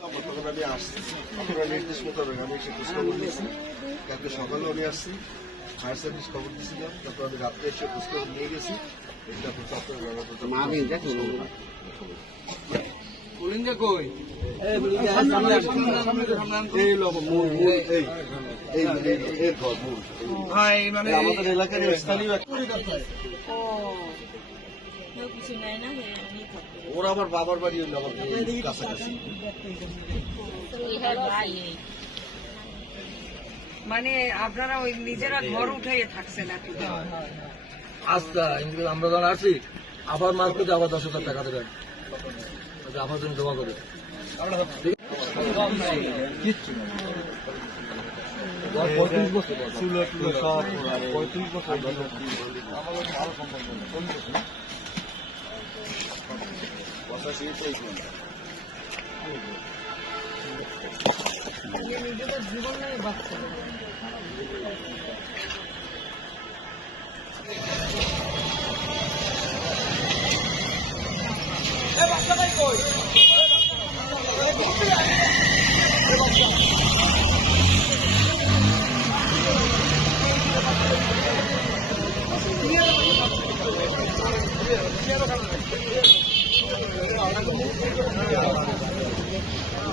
তখন আমি আসছি আপনার নির্দেশ মোতাবেক আমি এসে খোঁজখবর নিয়েছি কালকে সকালে আমি আসছি ফায়ার সার্ভিস খবর দিয়েছিলাম তারপর আমি রাত্রে এসে খোঁজখবর নিয়ে গেছি। মানে আমাদের এলাকার স্থানীয় কিছু নেয় না ওরা আমার বাবার বাড়ি হলো আমার কাছাকাছি। মানে আপনারা ওই নিজেরা ঘর উঠাইয়ে থাকছেন এতদিন। আচ্ছা আমরা যখন আসি আবার মার করতে আবার দশ হাজার টাকা দেবেন। আচ্ছা, আমার জন্য জমা করে কিচ্ছু। পঁয়ত্রিশ বছর। পঁয়ত্রিশ বছর। আমাদের ভালো সম্পর্ক নিজেদের জীবন নিয়ে বাঁচতে পারে